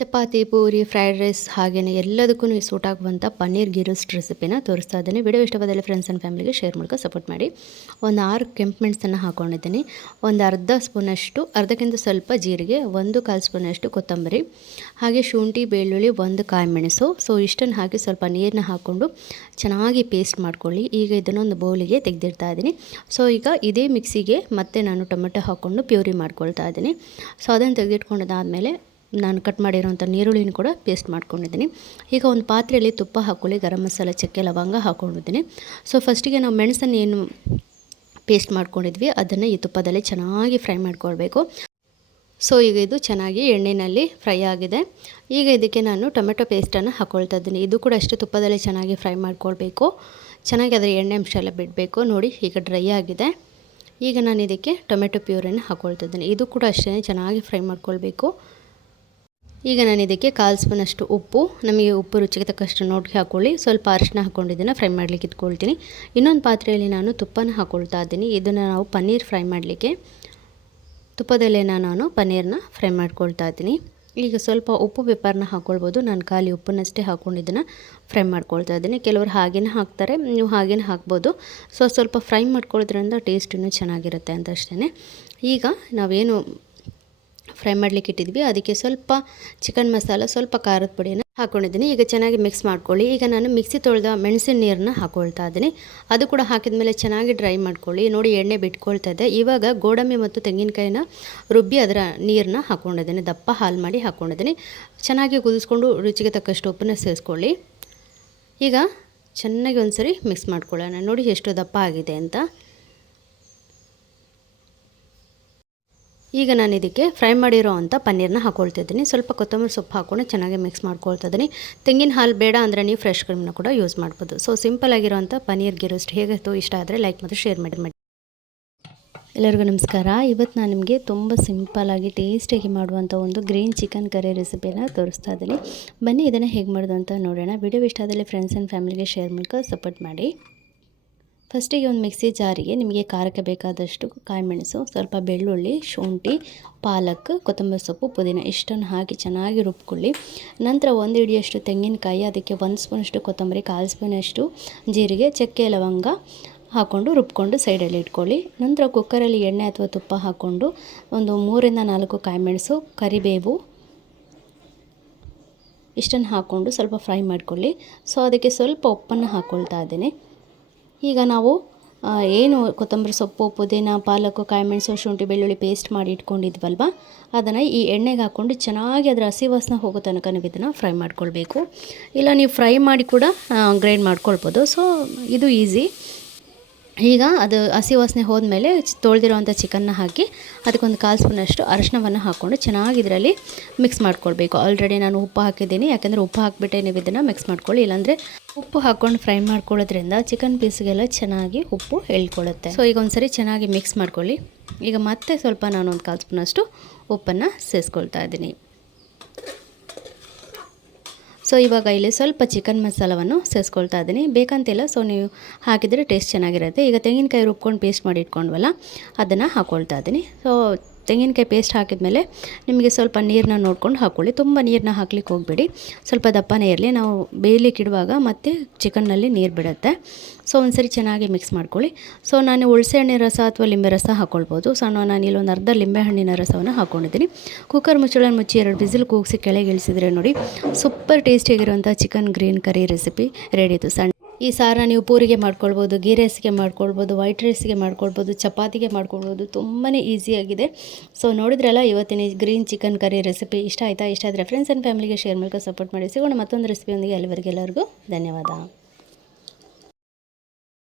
Chapati, puri, fried rice ಹಾಗೆಯೇ ಎಲ್ಲದಕ್ಕೂ suit ಆಗುವಂಥ ಪನ್ನೀರ್ ಗೀ ರೋಸ್ಟ್ ರೆಸಿಪಿನ ತೋರಿಸ್ತಾ ಇದ್ದೀನಿ. ವಿಡಿಯೋ ಇಷ್ಟವಾದಲ್ಲಿ ಫ್ರೆಂಡ್ಸ್ ಆ್ಯಂಡ್ ಫ್ಯಾಮಿಲಿಗೆ ಶೇರ್ ಮಾಡ್ಕೊ ಸಪೋರ್ಟ್ ಮಾಡಿ. ಒಂದು 6 ಕೆಂಪು ಮೆಣಸನ್ನು ಹಾಕ್ಕೊಂಡಿದ್ದೀನಿ. ಒಂದು ಅರ್ಧ ಸ್ಪೂನಷ್ಟು, ಅರ್ಧಕ್ಕಿಂತ ಸ್ವಲ್ಪ ಜೀರಿಗೆ, 1/4 ಸ್ಪೂನಷ್ಟು ಕೊತ್ತಂಬರಿ, ಹಾಗೆ ಶುಂಠಿ, ಬೆಳ್ಳುಳ್ಳಿ, 1 ಕಾಯಿ ಮೆಣಸು. ಸೊ ಇಷ್ಟನ್ನು ಹಾಕಿ ಸ್ವಲ್ಪ ನೀರನ್ನ ಹಾಕ್ಕೊಂಡು ಚೆನ್ನಾಗಿ ಪೇಸ್ಟ್ ಮಾಡ್ಕೊಳ್ಳಿ. ಈಗ ಇದನ್ನೊಂದು ಬೌಲಿಗೆ ತೆಗೆದಿಡ್ತಾ ಇದ್ದೀನಿ. ಸೊ ಈಗ ಇದೇ ಮಿಕ್ಸಿಗೆ ಮತ್ತೆ ನಾನು ಟೊಮೆಟೊ ಹಾಕ್ಕೊಂಡು ಪ್ಯೂರಿ ಮಾಡ್ಕೊಳ್ತಾ ಇದ್ದೀನಿ. ಸೊ ಅದನ್ನು ತೆಗೆದಿಟ್ಕೊಂಡಾದಮೇಲೆ ನಾನು ಕಟ್ ಮಾಡಿರೋಂಥ ನೀರುಳ್ಳಿನ ಕೂಡ ಪೇಸ್ಟ್ ಮಾಡ್ಕೊಂಡಿದ್ದೀನಿ. ಈಗ ಒಂದು ಪಾತ್ರೆಯಲ್ಲಿ ತುಪ್ಪ ಹಾಕ್ಕೊಳ್ಳಿ, ಗರಂ ಮಸಾಲೆ, ಚಕ್ಕೆ, ಲವಂಗ ಹಾಕ್ಕೊಂಡಿದ್ದೀನಿ. ಸೊ ಫಸ್ಟಿಗೆ ನಾವು ಮೆಣಸನ್ನು ಏನು ಪೇಸ್ಟ್ ಮಾಡ್ಕೊಂಡಿದ್ವಿ ಅದನ್ನು ಈ ತುಪ್ಪದಲ್ಲಿ ಚೆನ್ನಾಗಿ ಫ್ರೈ ಮಾಡ್ಕೊಳ್ಬೇಕು. ಸೊ ಈಗ ಇದು ಚೆನ್ನಾಗಿ ಎಣ್ಣೆಯಲ್ಲಿ ಫ್ರೈ ಆಗಿದೆ. ಈಗ ಇದಕ್ಕೆ ನಾನು ಟೊಮೆಟೊ ಪೇಸ್ಟನ್ನು ಹಾಕ್ಕೊಳ್ತಾ ಇದ್ದೀನಿ. ಇದು ಕೂಡ ಅಷ್ಟೇ ತುಪ್ಪದಲ್ಲಿ ಚೆನ್ನಾಗಿ ಫ್ರೈ ಮಾಡ್ಕೊಳ್ಬೇಕು. ಚೆನ್ನಾಗಿ ಅದರ ಎಣ್ಣೆ ಅಂಶ ಎಲ್ಲ ಬಿಡಬೇಕು. ನೋಡಿ ಈಗ ಡ್ರೈ ಆಗಿದೆ. ಈಗ ನಾನು ಇದಕ್ಕೆ ಟೊಮೆಟೊ ಪ್ಯೂರನ್ನು ಹಾಕ್ಕೊಳ್ತಾ ಇದ್ದೀನಿ. ಇದು ಕೂಡ ಅಷ್ಟೇ ಚೆನ್ನಾಗಿ ಫ್ರೈ ಮಾಡ್ಕೊಳ್ಬೇಕು. ಈಗ ನಾನು ಇದಕ್ಕೆ 1/4 ಸ್ಪೂನಷ್ಟು ಉಪ್ಪು, ನಮಗೆ ಉಪ್ಪು ರುಚಿಗೆ ತಕ್ಕಷ್ಟು ನೋಡಿ ಹಾಕ್ಕೊಳ್ಳಿ. ಸ್ವಲ್ಪ ಅರಿಶಿನ ಹಾಕ್ಕೊಂಡಿದ್ದನ್ನು ಫ್ರೈ ಮಾಡಲಿಕ್ಕೆ ಇಟ್ಕೊಳ್ತೀನಿ. ಇನ್ನೊಂದು ಪಾತ್ರೆಯಲ್ಲಿ ನಾನು ತುಪ್ಪನ ಹಾಕ್ಕೊಳ್ತಾ ಇದ್ದೀನಿ. ಇದನ್ನು ನಾವು ಪನ್ನೀರ್ ಫ್ರೈ ಮಾಡಲಿಕ್ಕೆ ತುಪ್ಪದಲ್ಲೇ ನಾನು ಪನ್ನೀರನ್ನ ಫ್ರೈ ಮಾಡ್ಕೊಳ್ತಾ ಇದ್ದೀನಿ. ಈಗ ಸ್ವಲ್ಪ ಉಪ್ಪು ಪೆಪ್ಪರ್ನ ಹಾಕ್ಕೊಳ್ಬೋದು. ನಾನು ಖಾಲಿ ಉಪ್ಪನ್ನಷ್ಟೇ ಹಾಕ್ಕೊಂಡಿದ್ದನ್ನು ಫ್ರೈ ಮಾಡ್ಕೊಳ್ತಾ ಇದ್ದೀನಿ. ಕೆಲವರು ಹಾಗೇನೆ ಹಾಕ್ತಾರೆ, ನೀವು ಹಾಗೇನೆ ಹಾಕ್ಬೋದು. ಸೊ ಸ್ವಲ್ಪ ಫ್ರೈ ಮಾಡ್ಕೊಳ್ಳೋದ್ರಿಂದ ಟೇಸ್ಟ್ ಇನ್ನೂ ಚೆನ್ನಾಗಿರುತ್ತೆ ಅಂತ ಅಷ್ಟೇ. ಈಗ ನಾವೇನು ಫ್ರೈ ಮಾಡಲಿಕ್ಕೆ ಇಟ್ಟಿದ್ವಿ ಅದಕ್ಕೆ ಸ್ವಲ್ಪ ಚಿಕನ್ ಮಸಾಲ, ಸ್ವಲ್ಪ ಖಾರದ ಪುಡಿಯನ್ನು ಹಾಕ್ಕೊಂಡಿದ್ದೀನಿ. ಈಗ ಚೆನ್ನಾಗಿ ಮಿಕ್ಸ್ ಮಾಡ್ಕೊಳ್ಳಿ. ಈಗ ನಾನು ಮಿಕ್ಸಿ ತೊಳೆದ ಮೆಣಸಿನ ನೀರನ್ನ ಹಾಕ್ಕೊಳ್ತಾ ಇದ್ದೀನಿ. ಅದು ಕೂಡ ಹಾಕಿದ ಮೇಲೆ ಚೆನ್ನಾಗಿ ಡ್ರೈ ಮಾಡ್ಕೊಳ್ಳಿ. ನೋಡಿ ಎಣ್ಣೆ ಬಿಟ್ಕೊಳ್ತಾ ಇದೆ. ಇವಾಗ ಗೋಡಂಬಿ ಮತ್ತು ತೆಂಗಿನಕಾಯಿನ ರುಬ್ಬಿ ಅದರ ನೀರನ್ನ ಹಾಕ್ಕೊಂಡಿದ್ದೀನಿ. ದಪ್ಪ ಹಾಲು ಮಾಡಿ ಹಾಕ್ಕೊಂಡಿದ್ದೀನಿ. ಚೆನ್ನಾಗಿ ಕುದಿಸ್ಕೊಂಡು ರುಚಿಗೆ ತಕ್ಕಷ್ಟು ಉಪ್ಪನ್ನ ಸೇರಿಸ್ಕೊಳ್ಳಿ. ಈಗ ಚೆನ್ನಾಗಿ ಒಂದ್ಸರಿ ಮಿಕ್ಸ್ ಮಾಡ್ಕೊಳ್ಳೋಣ. ನೋಡಿ ಎಷ್ಟು ದಪ್ಪ ಆಗಿದೆ ಅಂತ. ಈಗ ನಾನು ಇದಕ್ಕೆ ಫ್ರೈ ಮಾಡಿರೋ ಅಂಥ ಪನ್ನೀರನ್ನ ಹಾಕ್ಕೊಳ್ತಾ ಇದ್ದೀನಿ. ಸ್ವಲ್ಪ ಕೊತ್ತಂಬರಿ ಸೊಪ್ಪು ಹಾಕ್ಕೊಂಡು ಚೆನ್ನಾಗಿ ಮಿಕ್ಸ್ ಮಾಡ್ಕೊಳ್ತಾ ಇದ್ದೀನಿ. ತೆಂಗಿನ ಹಾಲು ಬೇಡ ಅಂದರೆ ನೀವು ಫ್ರೆಶ್ ಕ್ರೀಮ್ನ ಕೂಡ ಯೂಸ್ ಮಾಡ್ಬೋದು. ಸೊ ಸಿಂಪಲ್ ಆಗಿರೋಂಥ ಪನ್ನೀರ್ ಗೀ ರೋಸ್ಟ್ ಹೇಗಿತ್ತು, ಇಷ್ಟ ಆದರೆ ಲೈಕ್ ಮತ್ತು ಶೇರ್ ಮಾಡಿ. ಎಲ್ಲರಿಗೂ ನಮಸ್ಕಾರ. ಇವತ್ತು ನಾನು ನಿಮಗೆ ತುಂಬ ಸಿಂಪಲ್ಲಾಗಿ ಟೇಸ್ಟಿಯಾಗಿ ಮಾಡುವಂಥ ಒಂದು ಗ್ರೀನ್ ಚಿಕನ್ ಕರಿ ರೆಸಿಪಿನ ತೋರಿಸ್ತಾ ಇದ್ದೀನಿ. ಬನ್ನಿ ಇದನ್ನು ಹೇಗೆ ಮಾಡೋದು ಅಂತ ನೋಡೋಣ. ವಿಡಿಯೋ ಇಷ್ಟ ಆದಲ್ಲಿ ಫ್ರೆಂಡ್ಸ್ ಆ್ಯಂಡ್ ಫ್ಯಾಮಿಲಿಗೆ ಶೇರ್ ಮಾಡ್ಕೊ ಸಪೋರ್ಟ್ ಮಾಡಿ. ಫಸ್ಟಿಗೆ ಒಂದು ಮಿಕ್ಸಿ ಜಾರಿಗೆ ನಿಮಗೆ ಖಾರಕ್ಕೆ ಬೇಕಾದಷ್ಟು ಕಾಯಿ ಮೆಣಸು, ಸ್ವಲ್ಪ ಬೆಳ್ಳುಳ್ಳಿ, ಶುಂಠಿ, ಪಾಲಕ್, ಕೊತ್ತಂಬರಿ ಸೊಪ್ಪು, ಪುದೀನ ಇಷ್ಟನ್ನು ಹಾಕಿ ಚೆನ್ನಾಗಿ ರುಬ್ಕೊಳ್ಳಿ. ನಂತರ 1 ಹಿಡಿಯಷ್ಟು ತೆಂಗಿನಕಾಯಿ, ಅದಕ್ಕೆ 1 ಸ್ಪೂನಷ್ಟು ಕೊತ್ತಂಬರಿ, 1/4 ಸ್ಪೂನಷ್ಟು ಜೀರಿಗೆ, ಚಕ್ಕೆ, ಲವಂಗ ಹಾಕ್ಕೊಂಡು ರುಬ್ಕೊಂಡು ಸೈಡಲ್ಲಿ ಇಟ್ಕೊಳ್ಳಿ. ನಂತರ ಕುಕ್ಕರಲ್ಲಿ ಎಣ್ಣೆ ಅಥವಾ ತುಪ್ಪ ಹಾಕ್ಕೊಂಡು ಒಂದು 3ರಿಂದ 4 ಕಾಯಿ ಮೆಣಸು, ಕರಿಬೇವು ಇಷ್ಟನ್ನು ಹಾಕ್ಕೊಂಡು ಸ್ವಲ್ಪ ಫ್ರೈ ಮಾಡ್ಕೊಳ್ಳಿ. ಸೊ ಅದಕ್ಕೆ ಸ್ವಲ್ಪ ಉಪ್ಪನ್ನು ಹಾಕ್ಕೊಳ್ತಾ ಇದ್ದೀನಿ. ಈಗ ನಾವು ಏನು ಕೊತ್ತಂಬರಿ ಸೊಪ್ಪು, ಪುದೀನ, ಪಾಲಕ್ಕು, ಕಾಯಿಮೆಣಸು, ಶುಂಠಿ, ಬೆಳ್ಳುಳ್ಳಿ ಪೇಸ್ಟ್ ಮಾಡಿ ಇಟ್ಕೊಂಡಿದ್ವಲ್ವ ಅದನ್ನು ಈ ಎಣ್ಣೆಗೆ ಹಾಕ್ಕೊಂಡು ಚೆನ್ನಾಗಿ ಅದರ ಹಸಿ ವಾಸನೆ ಹೋಗೋ ತನಕ ನೀವು ಇದನ್ನು ಫ್ರೈ ಮಾಡ್ಕೊಳ್ಬೇಕು. ಇಲ್ಲ ನೀವು ಫ್ರೈ ಮಾಡಿ ಕೂಡ ಗ್ರೈಂಡ್ ಮಾಡ್ಕೊಳ್ಬೋದು. ಸೊ ಇದು ಈಸಿ. ಈಗ ಅದು ಹಸಿ ವಾಸನೆ ಹೋದ್ಮೇಲೆ ತೊಳೆದಿರೋವಂಥ ಚಿಕನ್ನ ಹಾಕಿ ಅದಕ್ಕೊಂದು 1/4 ಸ್ಪೂನಷ್ಟು ಅರಿಶಿನವನ್ನು ಹಾಕ್ಕೊಂಡು ಚೆನ್ನಾಗಿ ಇದರಲ್ಲಿ ಮಿಕ್ಸ್ ಮಾಡ್ಕೊಳ್ಬೇಕು. ಆಲ್ರೆಡಿ ನಾನು ಉಪ್ಪು ಹಾಕಿದ್ದೀನಿ, ಯಾಕೆಂದರೆ ಉಪ್ಪು ಹಾಕಿಬಿಟ್ಟೆ ನೀವು ಇದನ್ನು ಮಿಕ್ಸ್ ಮಾಡ್ಕೊಳ್ಳಿ. ಇಲ್ಲಾಂದರೆ ಉಪ್ಪು ಹಾಕ್ಕೊಂಡು ಫ್ರೈ ಮಾಡ್ಕೊಳ್ಳೋದ್ರಿಂದ ಚಿಕನ್ ಪೀಸ್ಗೆಲ್ಲ ಚೆನ್ನಾಗಿ ಉಪ್ಪು ಎಳ್ಕೊಳ್ಳುತ್ತೆ. ಸೊ ಈಗ ಒಂದ್ಸರಿ ಚೆನ್ನಾಗಿ ಮಿಕ್ಸ್ ಮಾಡ್ಕೊಳ್ಳಿ. ಈಗ ಮತ್ತೆ ಸ್ವಲ್ಪ ನಾನು ಒಂದು 1/4 ಸ್ಪೂನಷ್ಟು ಉಪ್ಪನ್ನು ಸೇರಿಸ್ಕೊಳ್ತಾ ಇದ್ದೀನಿ. ಸೊ ಇವಾಗ ಇಲ್ಲಿ ಸ್ವಲ್ಪ ಚಿಕನ್ ಮಸಾಲವನ್ನು ಸೇರಿಸ್ಕೊಳ್ತಾ ಇದ್ದೀನಿ. ಬೇಕಂತಿಲ್ಲ, ಸೊ ನೀವು ಹಾಕಿದರೆ ಟೇಸ್ಟ್ ಚೆನ್ನಾಗಿರುತ್ತೆ. ಈಗ ತೆಂಗಿನಕಾಯಿ ರುಬ್ಕೊಂಡು ಪೇಸ್ಟ್ ಮಾಡಿ ಇಟ್ಕೊಂಡ್ವಲ್ಲ ಅದನ್ನು ಹಾಕ್ಕೊಳ್ತಾ ಇದ್ದೀನಿ. ಸೊ ತೆಂಗಿನಕಾಯಿ ಪೇಸ್ಟ್ ಹಾಕಿದ್ಮೇಲೆ ನಿಮಗೆ ಸ್ವಲ್ಪ ನೀರನ್ನ ನೋಡ್ಕೊಂಡು ಹಾಕ್ಕೊಳ್ಳಿ. ತುಂಬ ನೀರನ್ನ ಹಾಕ್ಲಿಕ್ಕೆ ಹೋಗಬೇಡಿ, ಸ್ವಲ್ಪ ದಪ್ಪನೇ ಇರಲಿ. ನಾವು ಬೇಯಲಿಕ್ಕೆ ಇಡುವಾಗ ಮತ್ತು ಚಿಕನ್ನಲ್ಲಿ ನೀರು ಬಿಡುತ್ತೆ. ಸೊ ಒಂದ್ಸರಿ ಚೆನ್ನಾಗಿ ಮಿಕ್ಸ್ ಮಾಡ್ಕೊಳ್ಳಿ. ಸೊ ನಾನು ಹುಣಸೆ ಹಣ್ಣಿನ ರಸ ಅಥವಾ ಲಿಂಬೆ ರಸ ಹಾಕ್ಕೊಳ್ಬೋದು. ಸೊ ನಾನು ಇಲ್ಲಿ ಒಂದು ಅರ್ಧ ಲಿಂಬೆ ಹಣ್ಣಿನ ರಸವನ್ನು ಹಾಕ್ಕೊಂಡಿದ್ದೀನಿ. ಕುಕ್ಕರ್ ಮುಚ್ಚಳನ್ನು ಮುಚ್ಚಿ 2 ವಿಸಿಲ್ ಕೂಗಿಸಿ ಕೆಳಗೆ ಇಳಿಸಿದರೆ ನೋಡಿ ಸೂಪರ್ ಟೇಸ್ಟಿಯಾಗಿರುವಂಥ ಚಿಕನ್ ಗ್ರೀನ್ ಕರಿ ರೆಸಿಪಿ ರೆಡಿ ಇತ್ತು. ಈ ಸಾರನ್ನ ನೀವು ಪೂರಿಗೆ ಮಾಡ್ಕೊಳ್ಬೋದು, ಗೀ ರೈಸ್ಗೆ ಮಾಡ್ಕೊಳ್ಬೋದು, ವೈಟ್ ರೈಸ್ಗೆ ಮಾಡ್ಕೊಳ್ಬೋದು, ಚಪಾತಿಗೆ ಮಾಡ್ಕೊಳ್ಬೋದು. ತುಂಬಾ ಈಸಿಯಾಗಿದೆ. ಸೊ ನೋಡಿದ್ರಲ್ಲ ಇವತ್ತಿನ ಗ್ರೀನ್ ಚಿಕನ್ ಕರಿ ರೆಸಿಪಿ ಇಷ್ಟ ಆಯಿತಾ? ಇಷ್ಟ ಆದರೆ ಫ್ರೆಂಡ್ಸ್ ಆ್ಯಂಡ್ ಫ್ಯಾಮಿಲಿಗೆ ಶೇರ್ ಮಾಡ್ಕೊಂಡು ಸಪೋರ್ಟ್ ಮಾಡಿ. ಸಿಗೋಣ ಮತ್ತೊಂದು ರೆಸಿಪಿಯೊಂದಿಗೆ. ಎಲ್ಲರಿಗೂ ಧನ್ಯವಾದ.